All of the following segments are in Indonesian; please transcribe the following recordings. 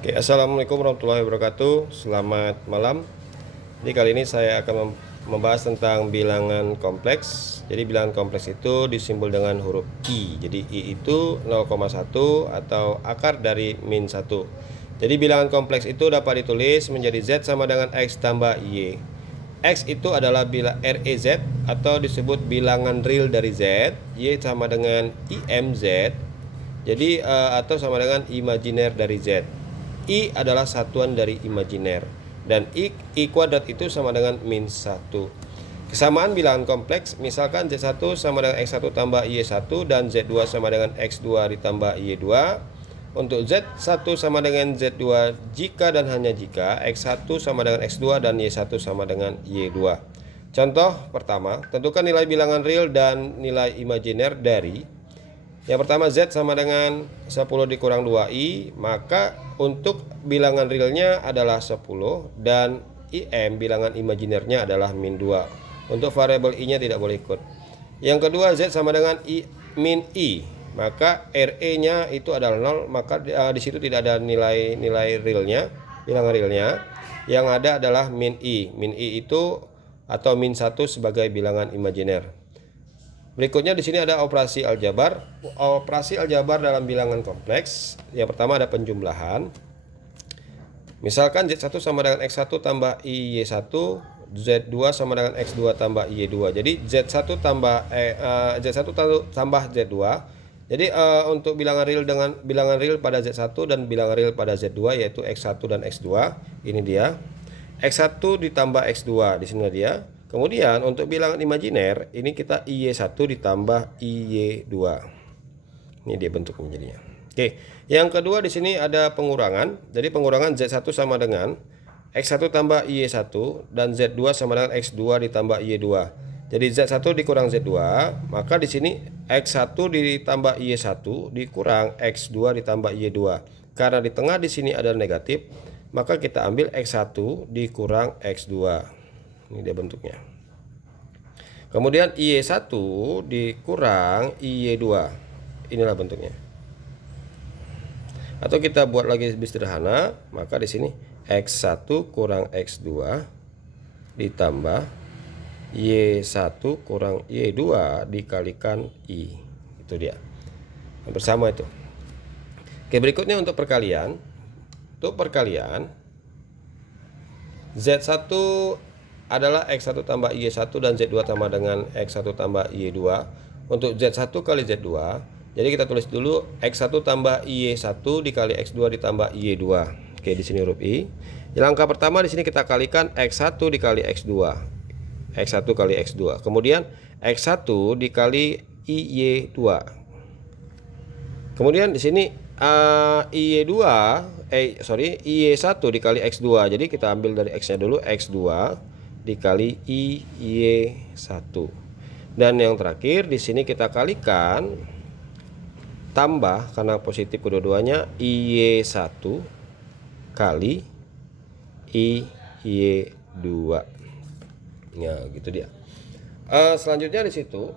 Oke, assalamualaikum warahmatullahi wabarakatuh. Selamat malam. Jadi kali ini saya akan membahas tentang bilangan kompleks. Jadi bilangan kompleks itu disimbol dengan huruf I. Jadi I itu 0,1 atau akar dari min 1. Jadi bilangan kompleks itu dapat ditulis menjadi Z sama dengan X tambah Y. X itu adalah REZ atau disebut bilangan real dari Z. Y sama dengan IMZ. Jadi atau sama dengan imajiner dari Z. I adalah satuan dari imajiner dan I kuadrat itu sama dengan min 1. Kesamaan bilangan kompleks, misalkan Z1 sama dengan X1 tambah Y1 dan Z2 sama dengan X2 ditambah Y2. Untuk Z1 sama dengan Z2 jika dan hanya jika X1 sama dengan X2 dan Y1 sama dengan Y2. Contoh pertama, tentukan nilai bilangan real dan nilai imajiner dari. Yang pertama, Z sama dengan 10 dikurang 2I, maka untuk bilangan realnya adalah 10 dan IM bilangan imajinernya adalah min 2. Untuk variabel I-nya tidak boleh ikut. Yang kedua, Z sama dengan min I, maka RE-nya itu adalah 0, maka di situ tidak ada nilai realnya, bilangan realnya. Yang ada adalah min I. Min I itu atau min 1 sebagai bilangan imajiner. Berikutnya di sini ada operasi aljabar. Operasi aljabar dalam bilangan kompleks. Yang pertama ada penjumlahan. Misalkan Z1 sama dengan X1 tambah Y1, Z2 sama dengan X2 tambah Y2. Jadi Z1 tambah Z2. Jadi untuk bilangan real dengan bilangan real pada Z1 dan bilangan real pada Z2 yaitu X1 dan X2. Ini dia. X1 ditambah X2, di sini dia. Kemudian untuk bilangan imajiner, ini kita IY1 ditambah IY2. Ini dia bentuknya jadinya. Oke, yang kedua di sini ada pengurangan. Jadi pengurangan Z1 sama dengan X1 tambah IY1 dan Z2 sama dengan X2 ditambah IY2. Jadi Z1 dikurang Z2, maka di sini X1 ditambah IY1 dikurang X2 ditambah IY2. Karena di tengah di sini ada negatif, maka kita ambil X1 dikurang X2. Ini dia bentuknya. Kemudian IY1 dikurang IY2. Inilah bentuknya. Atau kita buat lagi lebih sederhana, maka di sini X1 kurang X2 ditambah Y1 kurang Y2 dikalikan I. Itu dia. Bersama itu. Oke, berikutnya untuk perkalian. Untuk perkalian Z1 adalah X1 tambah Y1 dan Z2 sama dengan X1 tambah Y2. Untuk Z1 kali Z2, jadi kita tulis dulu X1 tambah Y1 dikali X2 ditambah Y2. Oke, di sini huruf I. Langkah pertama di sini kita kalikan X1 dikali X2. X1 kali X2. Kemudian X1 dikali Y2. Kemudian di sini Y1 dikali X2. Jadi kita ambil dari X-nya dulu, X2 dikali Y1. Dan yang terakhir di sini kita kalikan tambah karena positif kedua-duanya Y1 kali Y2. Ya, gitu dia. Selanjutnya di situ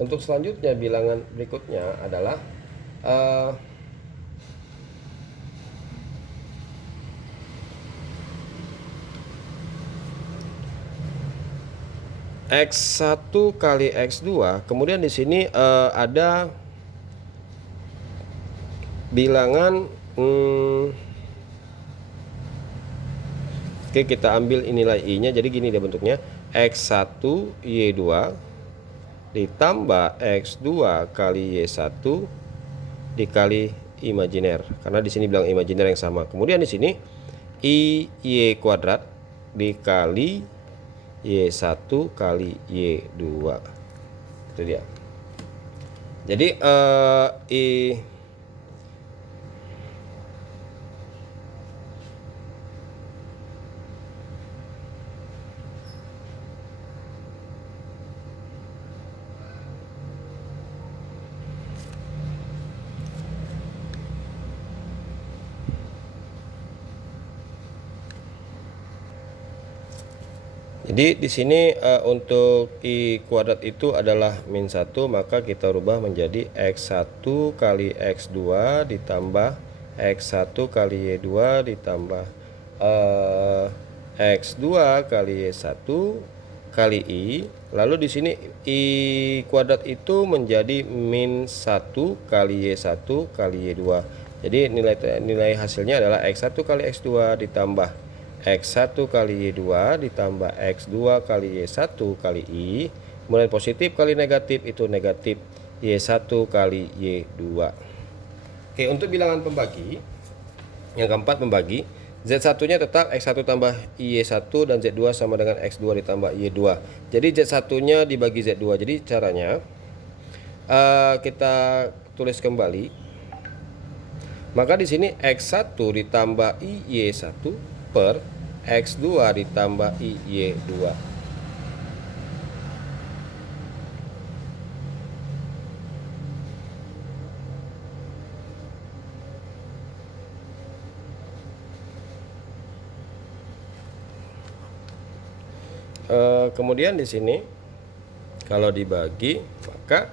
untuk selanjutnya bilangan berikutnya adalah X1 kali X2. Kemudian di sini ada bilangan oke, kita ambil nilai I-nya. Jadi gini dia bentuknya. X1 Y2 ditambah X2 kali Y1 dikali imajiner. Karena di sini bilang imajiner yang sama. Kemudian di sini Y kuadrat dikali Y1 kali Y2. Itu dia. Jadi Jadi di sini untuk I kuadrat itu adalah min 1, maka kita rubah menjadi X1 kali X2 ditambah X1 kali Y2 ditambah X2 kali Y1 kali I. Lalu di sini I kuadrat itu menjadi min 1 kali Y1 kali Y2. Jadi nilai hasilnya adalah X1 kali X2 ditambah X1 kali Y2 ditambah X2 kali Y1 kali I. Kemudian positif kali negatif itu negatif Y1 kali Y2. Oke, untuk bilangan pembagi yang keempat membagi, Z1 nya tetap X1 tambah Y1 dan Z2 sama dengan X2 ditambah Y2. Jadi Z1 nya dibagi Z2. Jadi caranya kita tulis kembali. Maka di sini X1 ditambah Y1 per X2 ditambah Y2. Kemudian di sini kalau dibagi, maka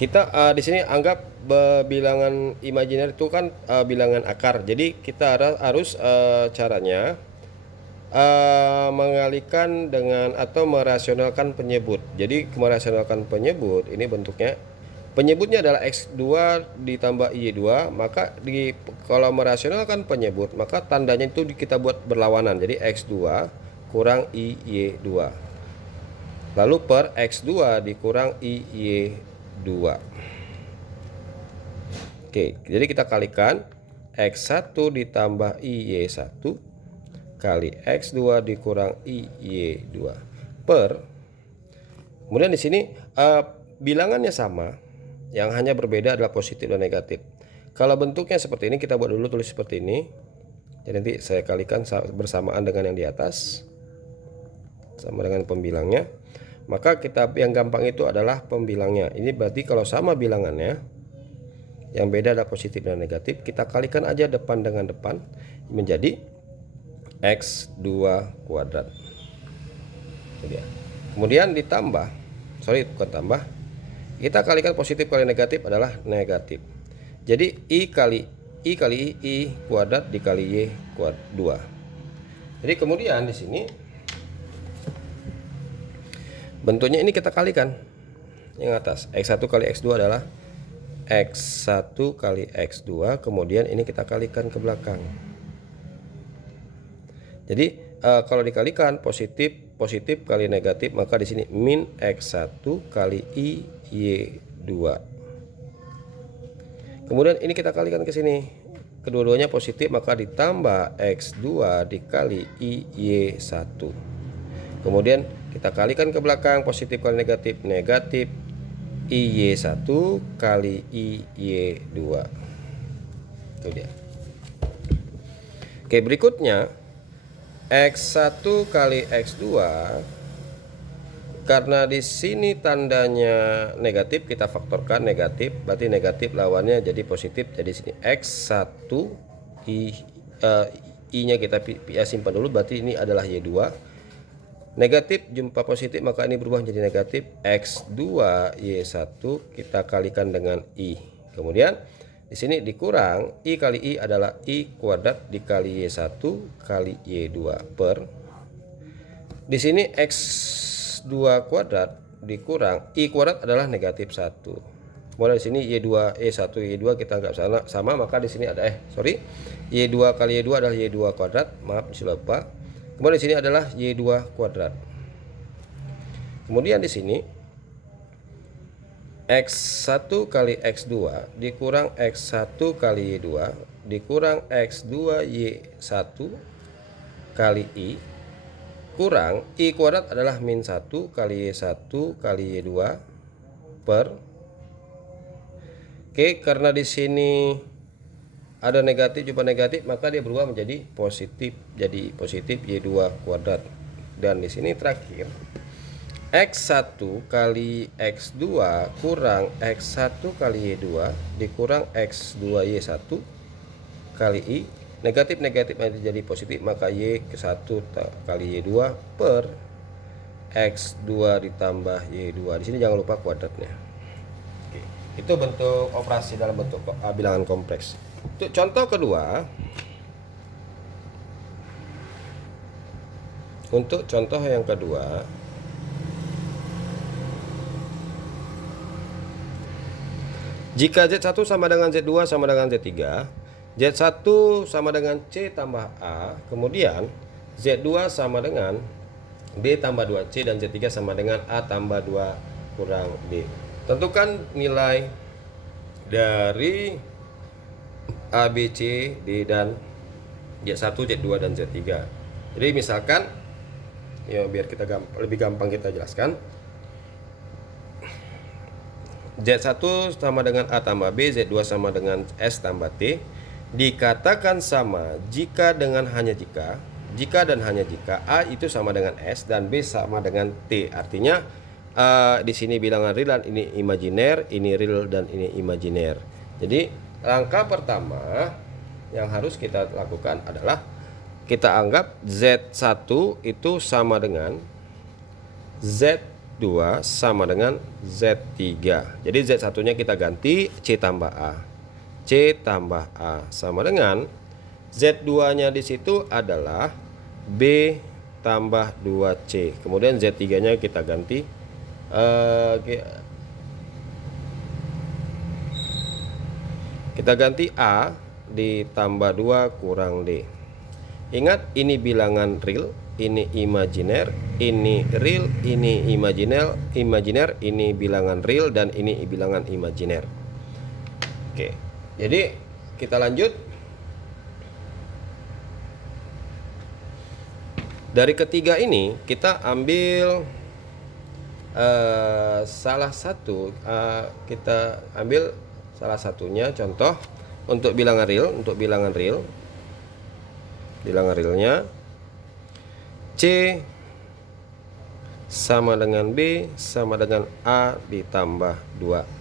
kita di sini anggap bilangan imajiner itu kan bilangan akar. Jadi kita harus caranya mengalihkan dengan atau merasionalkan penyebut. Jadi merasionalkan penyebut ini bentuknya, penyebutnya adalah X2 ditambah Y2, maka kalau merasionalkan penyebut maka tandanya itu kita buat berlawanan. Jadi X2 kurang Y2 lalu per X2 dikurang Y2. Oke, jadi kita kalikan X1 ditambah Y1 kali X2 dikurang Y2 per, kemudian di sini bilangannya sama, yang hanya berbeda adalah positif dan negatif. Kalau bentuknya seperti ini, kita buat dulu, tulis seperti ini. Jadi nanti saya kalikan bersamaan dengan yang di atas sama dengan pembilangnya. Maka kita yang gampang itu adalah pembilangnya. Ini berarti kalau sama bilangannya, yang beda adalah positif dan negatif, kita kalikan aja depan dengan depan menjadi X2 kuadrat. Kemudian ditambah, bukan tambah, kita kalikan positif kali negatif adalah negatif. Jadi I kali I kuadrat dikali Y kuadrat 2. Jadi kemudian di sini bentuknya ini kita kalikan yang atas, X1 kali X2 adalah X1 kali X2, kemudian ini kita kalikan ke belakang. Jadi kalau dikalikan positif kali negatif, maka di sini min X1 kali I Y2. Kemudian ini kita kalikan ke sini, kedua-duanya positif, maka ditambah X2 dikali I Y1. Kemudian kita kalikan ke belakang, positif kali negatif, negatif IY1 kali IY2. Itu dia. Oke, berikutnya X1 kali X2, karena di sini tandanya negatif, kita faktorkan negatif, berarti negatif lawannya jadi positif. Jadi sini X1 I-nya kita simpan dulu, berarti ini adalah Y2. Negatif jumpa positif, maka ini berubah menjadi negatif. X2 Y1 kita kalikan dengan I. Kemudian di sini dikurang I kali I adalah I kuadrat dikali Y1 kali Y2 per, di sini X2 kuadrat dikurang I kuadrat adalah negatif 1. Kemudian di sini Y2 Y1 Y2 kita anggap sama, maka di sini ada Y2 kali Y2 adalah Y2 kuadrat. Maaf, lupa. Kemudian di sini adalah Y2 kuadrat. Kemudian di sini X1 kali X2 dikurang X1 kali Y2 dikurang X2 Y1 kali I kurang I kuadrat adalah min 1 kali Y1 kali Y2 per. Oke, karena di sini ada negatif jumpa negatif, maka dia berubah menjadi positif. Jadi positif Y2 kuadrat. Dan di sini terakhir X1 kali X2 kurang X1 kali Y2 dikurang X2 Y1 kali I. Negatif menjadi positif, maka Y1 kali Y2 per X2 ditambah Y2. Di sini jangan lupa kuadratnya. Oke, Itu bentuk operasi dalam bentuk bilangan kompleks. Untuk contoh kedua, untuk contoh yang kedua, jika Z1 sama dengan Z2 sama dengan Z3, Z1 sama dengan C tambah A, kemudian Z2 sama dengan B tambah 2C, dan Z3 sama dengan A tambah 2 kurang D. Tentukan nilai dari A, B, C, D, dan Z1, Z2, dan Z3. Jadi misalkan, ya biar kita lebih gampang kita jelaskan, Z1 sama dengan A tambah B, Z2 sama dengan S tambah T, dikatakan sama jika dan hanya jika A itu sama dengan S dan B sama dengan T. Artinya di sini bilangan real dan ini imajiner, ini real dan ini imajiner. Jadi langkah pertama yang harus kita lakukan adalah kita anggap Z1 itu sama dengan Z2 sama dengan Z3. Jadi Z1-nya kita ganti C tambah A. C tambah A sama dengan Z2-nya di situ adalah B tambah 2C. Kemudian Z3-nya kita ganti kita ganti A ditambah 2 kurang D. Ingat, ini bilangan real, ini imajiner, ini real, ini imajiner, ini bilangan real, dan ini bilangan imajiner. Oke, jadi kita lanjut. Dari ketiga ini kita ambil salah satu, kita ambil salah satunya contoh untuk bilangan real. Untuk bilangan realnya C sama dengan B sama dengan A ditambah 2.